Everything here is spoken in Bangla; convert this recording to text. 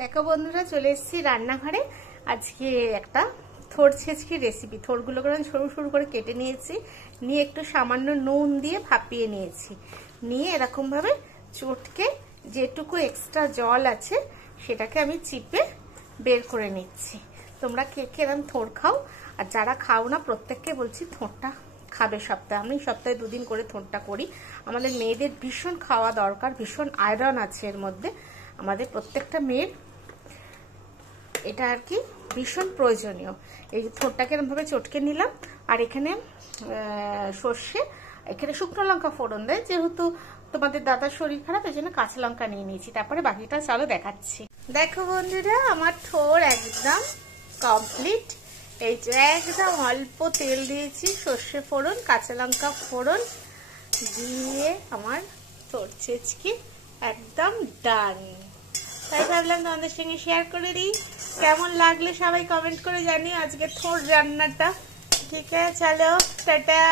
দেখো বন্ধুরা, চলে এসেছি রান্নাঘরে। আজকে একটা থোড় ছেঁচকি রেসিপি। থোড়গুলোকে আমি সরু সরু করে কেটে নিয়েছি, নিয়ে একটু সামান্য নুন দিয়ে ভাপিয়ে নিয়েছি। নিয়ে এরকমভাবে চটকে যেটুকু এক্সট্রা জল আছে সেটাকে আমি চিপে বের করে নিচ্ছি। তোমরা কে কে এরকম থোড় খাও? আর যারা খাও না প্রত্যেককে বলছি থোড়টা খাবে সপ্তাহে। আমি সপ্তাহে 2 দিন করে থোড়টা করি। আমাদের মেয়েদের ভীষণ খাওয়া দরকার, ভীষণ আয়রন আছে এর মধ্যে। আমাদের প্রত্যেকটা মেয়ের এটা আর কি ভীষণ প্রয়োজনীয়। এই থোড়টাকে এরকমভাবে চটকে নিলাম। আর এখানে সর্ষে, এখানে শুকনো লঙ্কা ফোড়ন দেয়, যেহেতু তোমাদের দাদার শরীর খারাপ এই জন্য কাঁচা লঙ্কা নিয়ে নিয়েছি। তারপরে বাকিটা চলো দেখাচ্ছি। দেখো বন্ধুরা, আমার থোড় একদম কমপ্লিট। এই যে একদম অল্প তেল দিয়েছি, সর্ষে ফোড়ন, কাঁচা লঙ্কা ফোড়ন দিয়ে আমার থোড় ছেচকি একদম ডান। তাই ভাবলাম তোমাদের সঙ্গে শেয়ার করে দিই। কেমন লাগলে সবাই কমেন্ট করে জানিও আজকে থোড় রান্নাটা। ঠিক আছে, চলো টাটা।